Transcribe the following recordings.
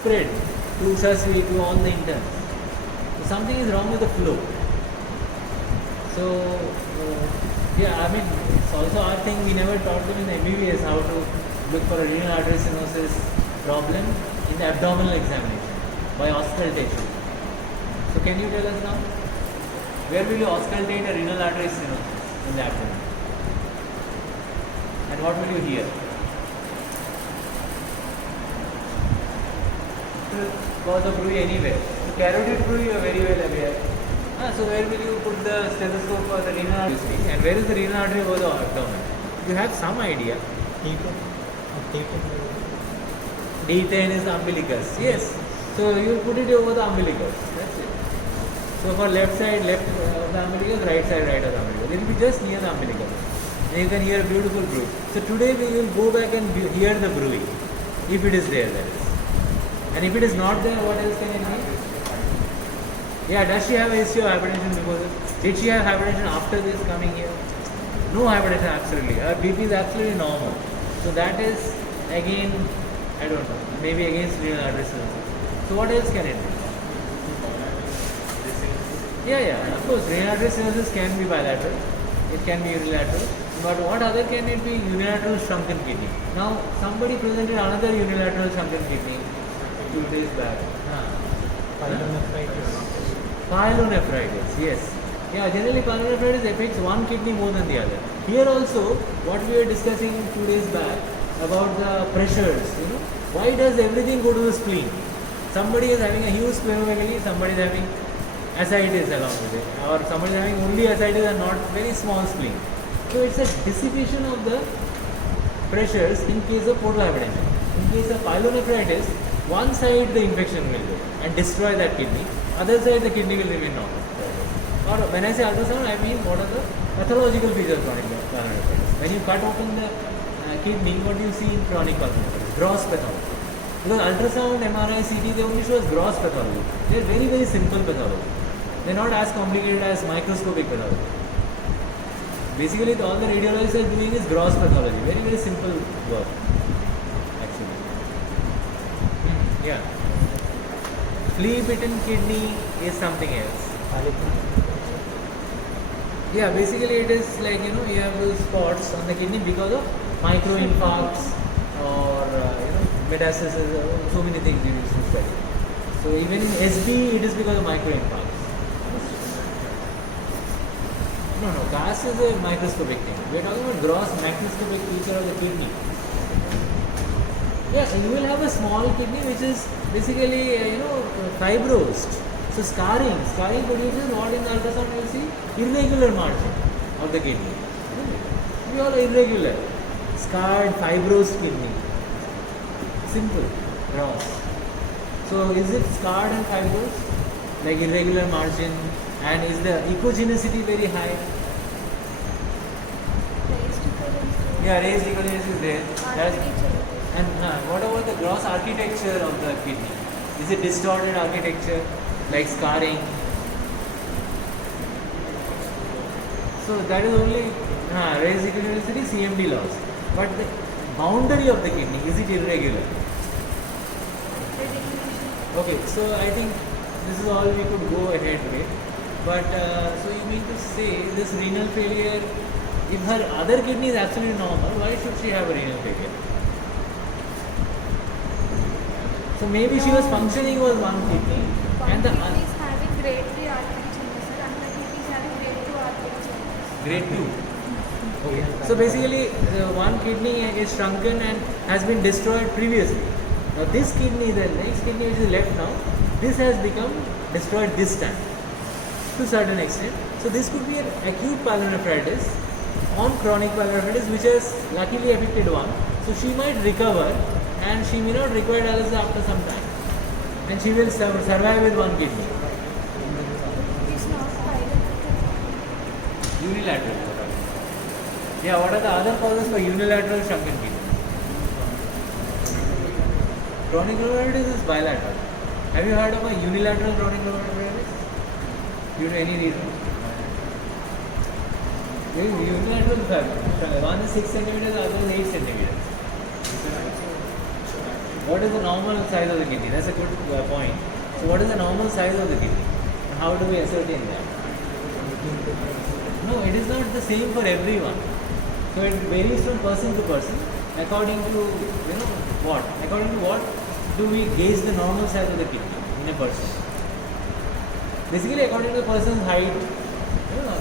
spread to Ushasvi, to all the interns. So something is wrong with the flow. So yeah, I mean, it's also our thing. We never taught them in the MBBS how to look for a renal artery stenosis problem in the abdominal examination by auscultation. So can you tell us now, where will you auscultate a renal artery stenosis in the abdomen? And what will you hear? Cause of bruit anywhere. So carotid bruit you are very well aware. So where will you put the stethoscope for the renal artery? And where is the renal artery over the abdomen? You have some idea. D10 is the umbilicus. Yes. So you put it over the umbilicus. That's it. So for left side, left of the umbilicus, right side, right of the umbilicus. It will be just near the umbilicus. And you can hear a beautiful bruit. So today we will go back and hear the bruit. If it is there, that is. And if it is not there, what else can it be? Yeah, does she have a history of hypertension before this? Did she have hypertension after this coming here? No hypertension, absolutely. Her BP is absolutely normal. So that is again, I don't know, maybe against renal artery stenosis. So what else can it be? Yeah, of course, renal artery stenosis can be bilateral. It can be unilateral. But what other can it be? Unilateral shrunken kidney. Now, somebody presented another unilateral shrunken kidney 2 days back. Pyelonephritis, yes. Yeah, generally pyelonephritis affects one kidney more than the other. Here also, what we were discussing 2 days back about the pressures, why does everything go to the spleen? Somebody is having a huge splenomegaly, somebody is having ascites along with it, or somebody is having only ascites and not very small spleen. So it's a dissipation of the pressures in case of portal hypertension. In case of pyelonephritis, one side the infection will go and destroy that kidney, other side the kidney will remain normal. Or when I say ultrasound, I mean what are the pathological features of chronic pyelonephritis. When you cut open the kidney, what do you see in chronic pyelonephritis? Gross pathology. Because ultrasound, MRI, CT, they only show us gross pathology. They are very, very simple pathology. They are not as complicated as microscopic pathology. Basically, all the radiologists are doing is gross pathology. Very, very simple work, actually. Yeah. Flea-bitten kidney is something else. Yeah, basically it is like, you have those spots on the kidney because of microinfarcts or, metastasis, so many things you used to study. So even in SB, it is because of microinfarcts. No, gas is a microscopic thing. We are talking about gross macroscopic feature of the kidney. Yeah, you will have a small kidney which is basically, fibrosed. So scarring produces what in the ultrasound you will see? Irregular margin of the kidney. We all irregular. Scarred, fibrosed kidney. Simple, gross. So is it scarred and fibrosed? Like irregular margin, and is the echogenicity very high? Yeah, raised echogenicity is there. And what about the gross architecture of the kidney? Is it distorted architecture, like scarring? So that is only raised echogenicity, CMD loss. But the boundary of the kidney, is it irregular? Okay, so I think this is all we could go ahead with. But so you mean to say this renal failure, if her other kidney is absolutely normal, why should she have a renal failure? So maybe she was functioning was one kidney, and the kidney is having grade 3 artery changes, and the kidney is having grade 2 artery changes. Grade 2. Okay. So basically, one kidney is shrunken and has been destroyed previously. Now this kidney, the next kidney which is left now, this has become destroyed this time to a certain extent. So this could be an acute pyelonephritis on chronic pyelonephritis which has luckily affected one. So she might recover and she may not require dialysis after some time. And she will survive with one kidney. It's not pyelonephritis. Unilateral. Yeah, what are the other causes for unilateral shrunken kidney? Chronic glomerulitis is bilateral. Have you heard of a unilateral chronic glomerulitis? Due to any reason? There is unilateral. One is 6 centimeters, the other is 8 centimeters. What is the normal size of the kidney? That's a good point. So what is the normal size of the kidney? And how do we ascertain that? No, it is not the same for everyone. So it varies from person to person according to, what? According to what do we gauge the normal size of the kidney in a person? Basically according to the person's height,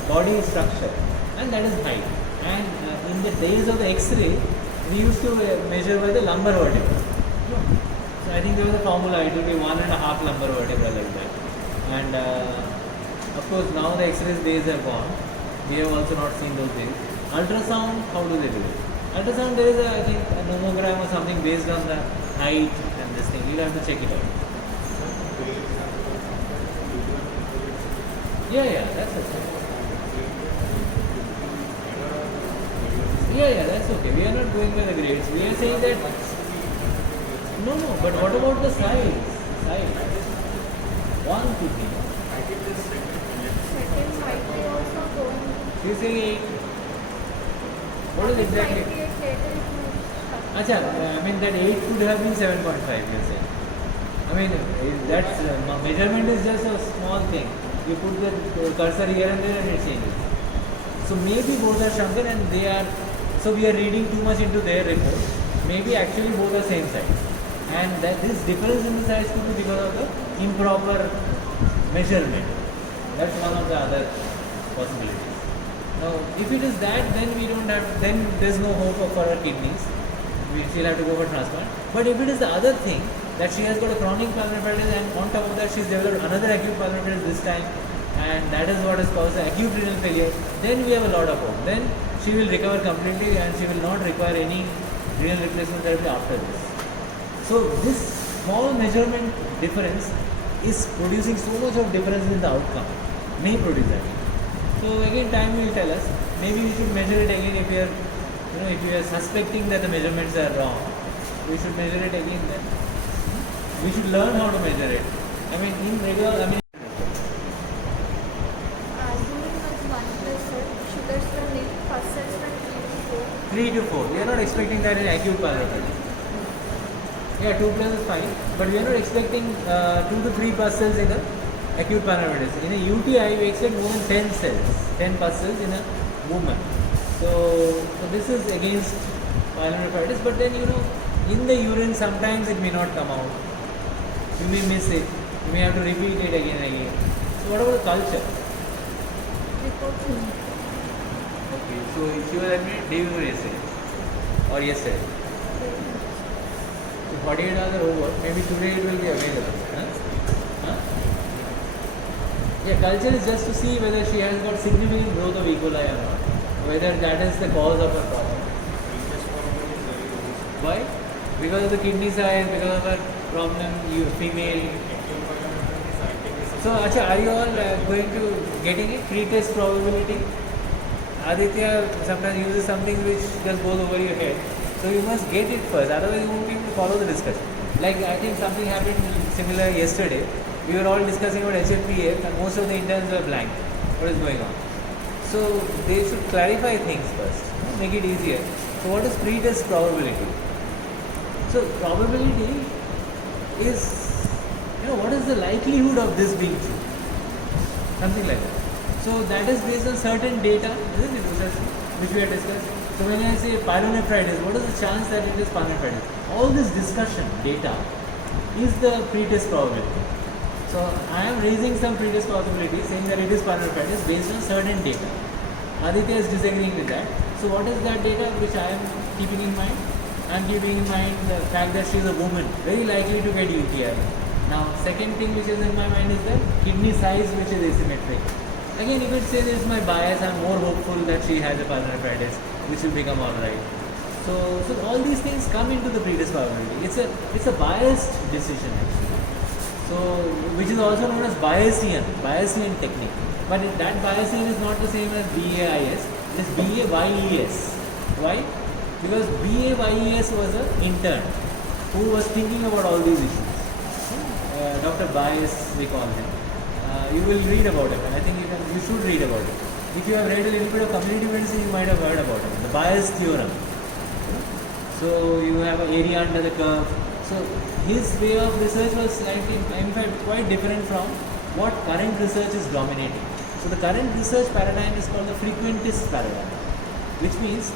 body structure, and that is height. And in the days of the X-ray, we used to measure by the lumbar vertebra. So I think there was a formula, it would be 1.5 lumbar vertebra like that. And of course now the X-rays days are gone. We have also not seen those days. Ultrasound, how do they do it? Ultrasound, there is I think a nomogram or something based on the height and this thing. You'll have to check it out. Yeah, that's okay. Yeah, that's okay. We are not going by the grades. We are saying that no, but what about the size? One kidney. Second height they also going. You say 8. What is exactly? 98 later it will Acha, I mean that 8 could have been 7.5, you say. I mean, that's measurement is just a small thing. You put the cursor here and there and it changes. So maybe both are shrunken and they are, so we are reading too much into their report. Maybe actually both are same size. And that this difference in the size could be because of the improper measurement. That's one of the other possibilities. Now, if it is that, then there's no hope for her kidneys. We still have to go for transplant. But if it is the other thing, that she has got a chronic pulmonary and on top of that she's developed another acute pulmonary this time, and that is what has caused the acute renal failure, then we have a lot of hope. Then she will recover completely and she will not require any renal replacement therapy after this. So this small measurement difference is producing so much of difference in the outcome. May produce that. So again, time will tell us. Maybe we should measure it again if we are suspecting that the measurements are wrong. We should measure it again then. We should learn how to measure it. I mean, in regular, albumin was 1 plus sugars from milk, pulses from 3 to 4. 3 to 4. We are not expecting that in acute pulmonary. Yeah, 2 plus is fine, but we are not expecting 2 to 3 pus cells in the acute pulmonary. In a UTI, we expect more than 10 cells, 10 pus cells in a woman. So this is against pulmonary, but then in the urine sometimes it may not come out. You may miss it. You may have to repeat it again and again. So what about the culture? Report Okay, so if you were admitted day before yesterday or yesterday. So 48 hours are over. Maybe today it will be available. Huh? Yeah, culture is just to see whether she has got significant growth of E. coli or not. Whether that is the cause of her problem. Why? Because of the kidney size, because of her problem, you female. So, Acha, are you all going to getting it? Pre-test probability? Aditya sometimes uses something which just goes over your head. So you must get it first, otherwise you won't be able to follow the discussion. Like I think something happened similar yesterday. We were all discussing about HFPF and most of the interns were blank. What is going on? So they should clarify things first, make it easier. So what is pre-test probability? So probability is, what is the likelihood of this being true? Something like that. So that is based on certain data, isn't it, which we are discussing. So when I say pyelonephritis, what is the chance that it is pyelonephritis? All this discussion, data, is the pre-test probability. So I am raising some pre-test probability saying that it is pyelonephritis based on certain data. Aditya is disagreeing with that. So what is that data which I am keeping in mind? I am keeping in mind the fact that she is a woman, very likely to get UTI. Now, second thing which is in my mind is the kidney size which is asymmetric. Again, if it says it's my bias, I am more hopeful that she has a pyelonephritis, which will become alright. So all these things come into the pre-test probability. It's a biased decision actually. So, which is also known as Bayesian technique. But that Bayesian is not the same as BAIS. It is BAYES. Why? Because BAYES was an intern who was thinking about all these issues. Dr. Bayes, we call him. You will read about him, and I think you should read about it. If you have read a little bit of community medicine, you might have heard about it. The Bayes theorem. So you have an area under the curve. So his way of research was slightly, in fact, quite different from what current research is dominating. So the current research paradigm is called the frequentist paradigm, which means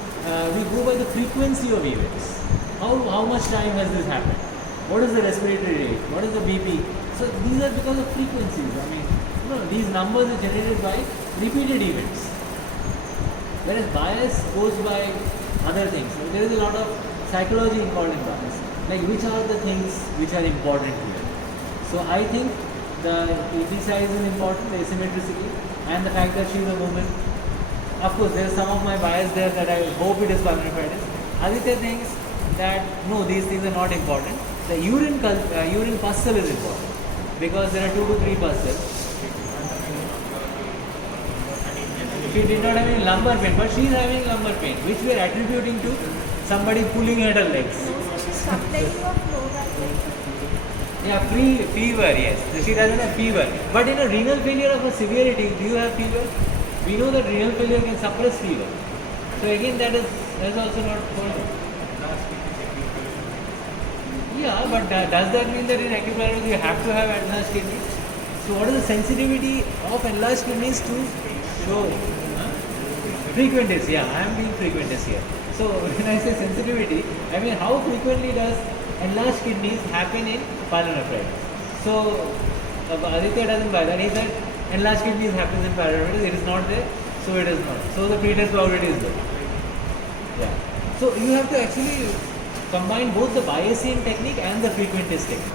we go by the frequency of events. How much time has this happened? What is the respiratory rate? What is the BP? So these are because of frequencies. I mean, these numbers are generated by repeated events. Whereas bias goes by other things. So there is a lot of psychology involved in bias. Like which are the things which are important here. So I think the EP size is important, the asymmetricity, and the fact that she is a woman. Of course, there is some of my bias there that I hope it is pulmonary. Aditya thinks that no, these things are not important. The urine puscle is important because there are 2 to 3 pustles. She did not have any lumbar pain, but she is having lumbar pain, which we are attributing to somebody pulling at her legs. She's complaining of low back pain. Yeah, fever, yes. She doesn't have fever. But in a renal failure of a severity, do you have fever? We know that renal failure can suppress fever. So again, that is also not possible. Yeah, but does that mean that in acute paralysis you have to have enlarged kidneys? So what is the sensitivity of enlarged kidneys to show? Frequentist, yeah, I am being frequentist here. So when I say sensitivity, I mean how frequently does enlarged kidneys happen in pyelonephritis? So Aditya doesn't buy that. He said enlarged kidneys happens in pyelonephritis. It is not there, so it is not. So the pretest probability is there. Yeah. So you have to actually combine both the Bayesian technique and the frequentist technique.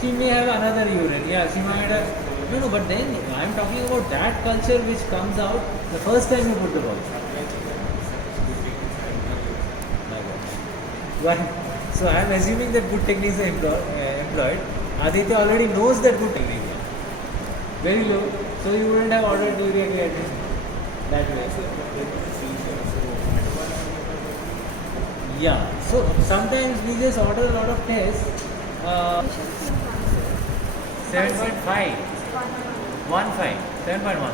She may have another urine. Yeah, she might have. No, but then I am talking about that culture which comes out the first time you put the ball. So I am assuming that good techniques are employed. Aditya already knows that good technique. Very low. So you wouldn't have ordered urea creatinine that way. Yeah. So sometimes we just order a lot of tests. 7.5. 7.15.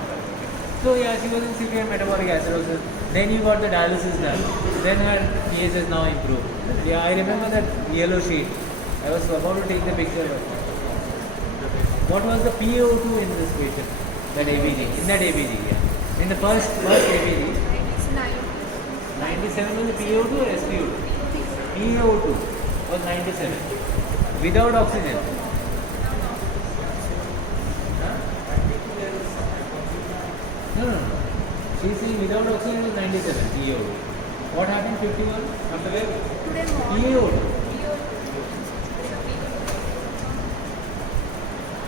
So yeah, she was in severe metabolic acidosis. Then you got the dialysis done. Then her pH has now improved. Yeah, I remember that yellow sheet. I was about to take the picture. What was the PaO2 in this patient? That ABG. In that ABG, yeah. In the first ABG. It's 97 was the PaO2 or SpO2? PaO2 was 97. Without oxygen. No. She's saying without oxygen it was 97 PaO2. What happened 51 after that? today morning. PaO2.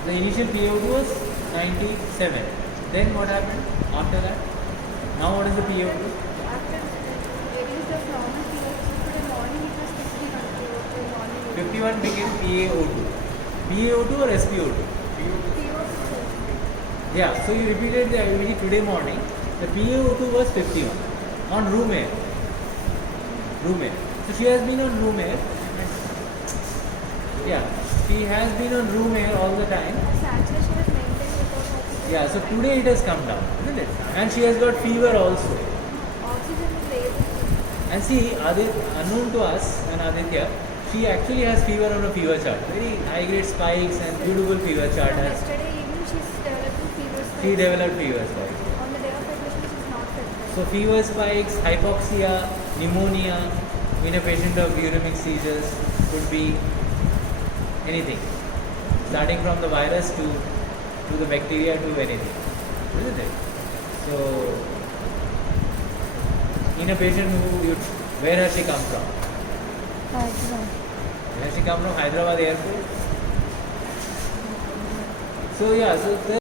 The initial PaO2 was 97. Then what happened after that? Now what is the PaO2? After reduced the normal pH, today morning it was 51. 51 became PaO2. PaO2 or SpO2? Yeah, so you repeated the IVD today morning. The PaO2 was 51 on room air. So she has been on room air. Yeah, she has been on room air all the time. Saturation is maintained without oxygen. Yeah, so today it has come down, isn't it? And she has got fever also. Oxygen is raised. And see, unknown to us and Aditya, she actually has fever on a fever chart. Very high grade spikes and beautiful fever chart. From yesterday evening she's developing fever spikes. She developed fever spikes. On the day of admission she's not fit. So fever spikes, hypoxia, pneumonia in a patient of uremic seizures could be anything. Starting from the virus to the bacteria to anything. Isn't it? So in a patient where has she come from? Has she come from Hyderabad airport? So yeah, so the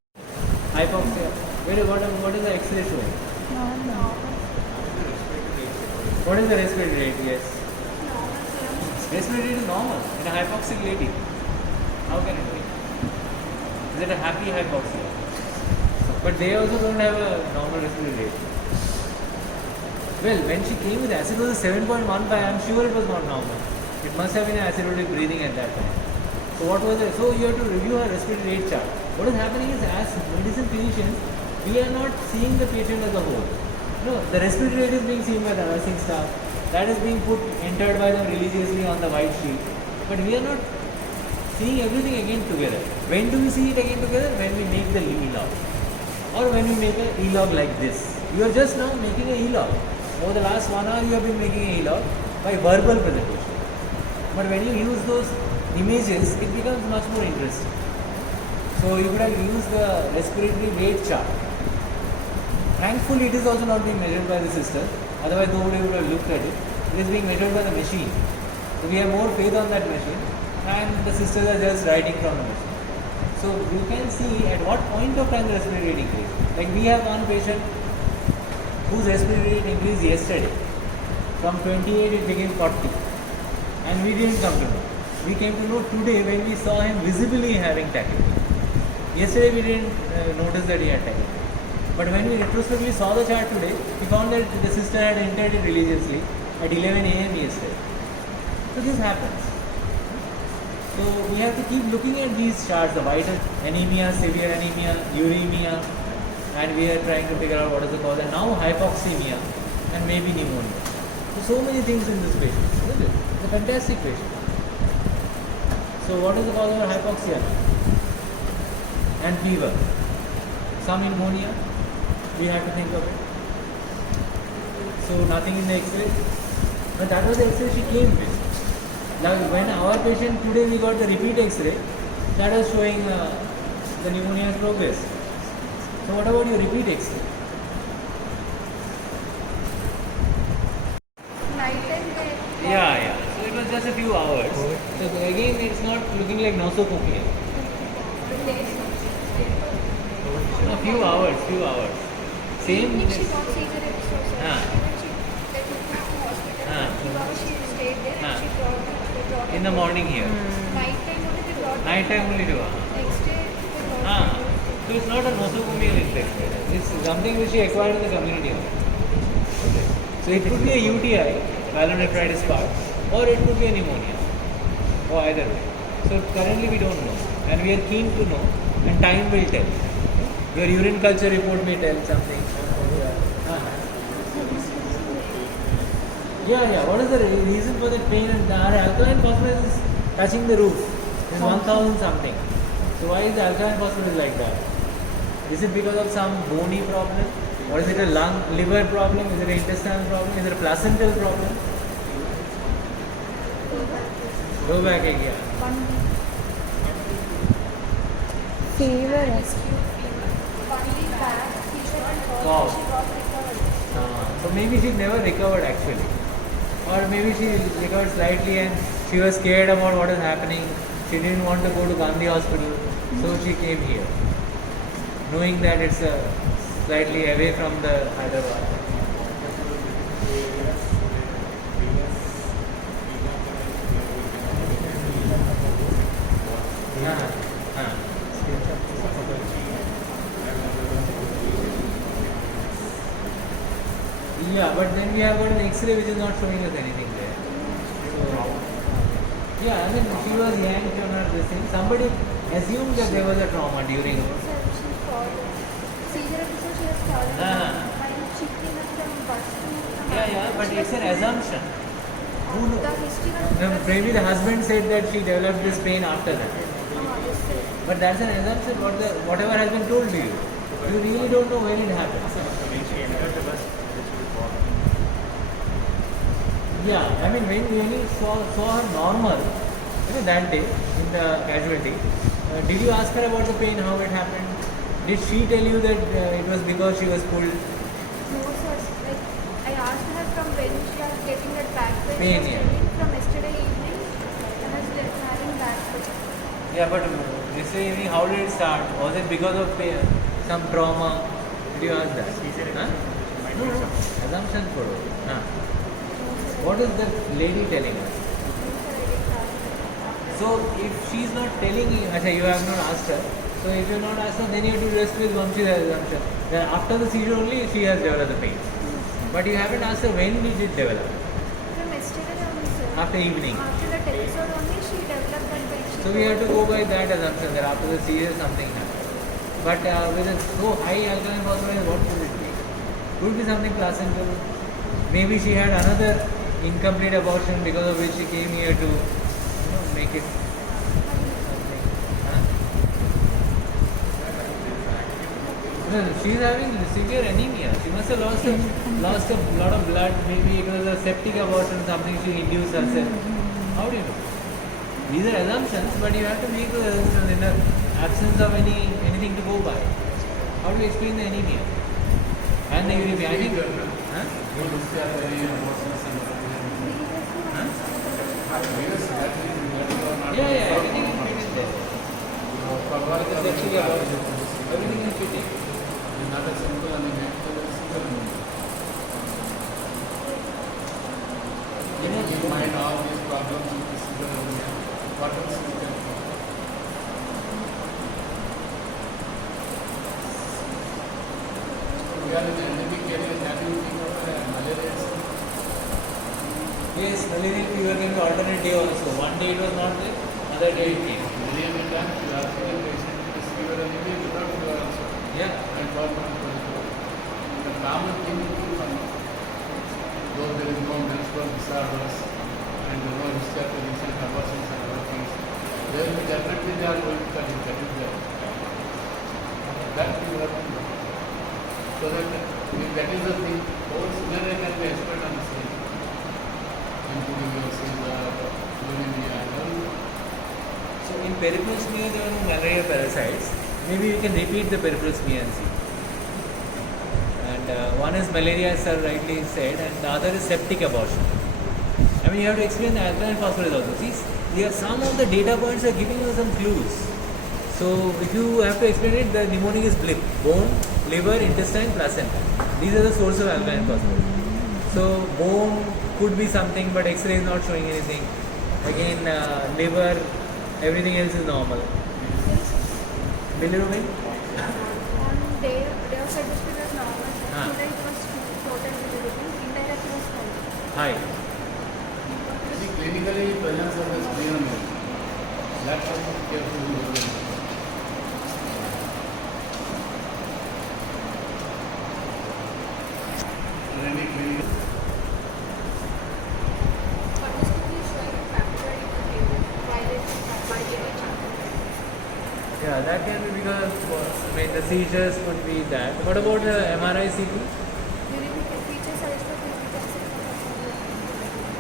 hypoxia. What is the X-ray showing? What is the respiratory rate? Yes. Respiratory rate is normal in a hypoxic lady. How can it be? Is it a happy hypoxia? But they also don't have a normal respiratory rate. Well, when she came with acidosis 7.15, I'm sure it was not normal. It must have been acidotic breathing at that time. So what was it? So you have to review her respiratory rate chart. What is happening is, as medicine physicians, we are not seeing the patient as a whole. No, the respiratory rate is being seen by the nursing staff, that is being entered by them religiously on the white sheet. But we are not seeing everything again together. When do we see it again together? When we make the e-log. Or when we make an e-log like this. You are just now making an e-log. Over the last 1 hour you have been making an e-log by verbal presentation. But when you use those images, it becomes much more interesting. So you could have used the respiratory rate chart. Thankfully, it is also not being measured by the sister. Otherwise, nobody would have looked at it. It is being measured by the machine. So we have more faith on that machine, and the sisters are just writing from the machine. So you can see at what point of time the respiratory rate increased. Like we have one patient whose respiratory rate increased yesterday. From 28 it became 40. And we didn't come to know. We came to know today when we saw him visibly having tachycardia. Yesterday we didn't notice that he had tachycardia. But when we retrospectively saw the chart today, we found that the sister had entered it religiously at 11 a.m. yesterday. So this happens. So we have to keep looking at these charts, the vital anemia, severe anemia, uremia, and we are trying to figure out what is the cause. And now hypoxemia and maybe pneumonia. So many things in this patient, isn't it? It's a fantastic patient. So what is the cause of hypoxia? And fever. Some pneumonia, we have to think of it. So nothing in the X-ray. But that was the X-ray she came with. Now when our patient today we got the repeat X-ray, that was showing the pneumonia's progress. So what about your repeat X-ray? Night time they Yeah. So it was just a few hours. So again it's not looking like nosocomial. A few hours. Same. Evening she got seizure episode. Ah. They took her to hospital. Ah. 2 hours she stayed there Ah. and she brought In the morning here. Night time only they brought Night time only do. Next day they brought Ah. So it's not a nosocomial infection. It's something which she acquired in the community. Okay. So it could be a UTI, pyelonephritis part, or it could be a pneumonia, or either way. So currently we don't know, and we are keen to know, and time will tell. Your urine culture report may tell something. Ah. Yeah. What is the reason for that pain? And our alkaline phosphorus is touching the roof. It's 1000 something. So why is the alkaline phosphorus like that? Is it because of some bony problem? Or is it a liver problem? Is it an intestinal problem? Is it a placental problem? Go back again. 1 week. Fever. Rescue fever. 1 week back, fever and cough. Cough. She got recovered. So maybe she never recovered actually. Or maybe she recovered slightly and she was scared about what is happening. She didn't want to go to Gandhi hospital. So she came here. Knowing that it's slightly away from the Hyderabad. Yeah, but then we have got an X-ray which is not showing us anything there. So, yeah, I mean she was yanked on her this thing. Somebody assumed that there was a trauma during. She called. Seizure episode she has fallen. Ah. And she came up from bus to. Yeah, but it's an assumption. Who The knows? history was. Maybe the husband said that she developed this pain after that. Yes, sir. But that's an assumption. Whatever has been told to you, you really don't know when it happened. Yeah, I mean when we saw her normal, that day in the casualty, did you ask her about the pain, how it happened? Did she tell you that it was because she was pulled? No, sir. Like, I asked her from when she was getting that back pain. Pain, She was yeah. telling from yesterday evening. I was having back pain. Yeah, but yesterday evening, how did it start? Was it because of pain, some trauma? Did you ask that? Huh? No. Assumption for huh? What is the lady telling us? So if she is not telling you, you have not asked her. So if you have not asked her, then you have to rest with Vamshi's assumption. Then after the seizure only, she has developed the pain. But you haven't asked her when did it develop? From yesterday only, sir. After evening. After that episode only, she developed that pain. So we have to go by that assumption that after the seizure something happened. But with a so high alkaline phosphorus, what could it be? Could be something placental. Maybe she had another incomplete abortion because of which she came here to make it. Huh? No, she's having severe anemia. She must have lost a lot of blood. Maybe it was a septic abortion, something she induced herself. How do you know? These are assumptions, but you have to make those assumptions in the absence of anything to go by. How do you explain the anemia? And the uremia? I think. Huh? Yeah, everything is fitting there. The septic abortion. Everything is fitting. Another simple anemia, you might all these problems with the simple anemia. What else is there? We are in endemic area, that you think of malaria. Yes, malaria fever can be alternate day also. One day it was not there, other day it came. Many times you are seeing a patient with fever anemia without fever also. Yeah. And for the common thing to do, though there is no menstrual disorders and no history of recent abortions and other things, there will be definitely they are going to cut it there. That will happen. So that if that is the thing, all sooner I can be expert on the same. Including your bulimia and all. So in peripheral smear there are no malaria parasites. Maybe you can repeat the peripheral smear and see. And one is malaria, as sir rightly said, and the other is septic abortion. I mean, you have to explain the alkaline phosphatase also. See, here some of the data points are giving you some clues. So if you have to explain it, the mnemonic is BLIP: bone, liver, intestine, placenta. These are the source of alkaline phosphatase. So bone could be something, but X-ray is not showing anything. Again, liver, everything else is normal. Bilirubin? On day of certificate was normal. Ah. Today it was total bilirubin. Indirect was high. High. See, clinically, presence of the spleen, that has to be careful. Any clinical. Statistically showing factor Yeah, that can be because I mean the seizures could be that. What about the MRI CT? Uric features are just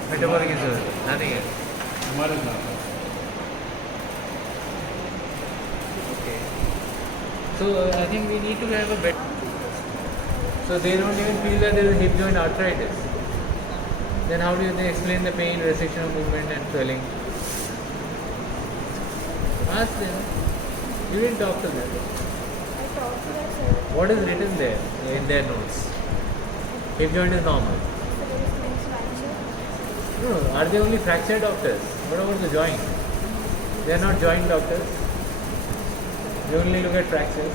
Metabolic insulin, nothing else. Tomorrow is not. Okay. So I think we need to have a better. So they don't even feel that there is hip joint arthritis. Then how do they explain the pain, restriction of movement and swelling? Ask them. You didn't talk to them. I talked to that sir. What is written there in their notes? Hip joint is normal. So there is no fracture. No, are they only fracture doctors? What about the joint? They are not joint doctors. They only look at fractures.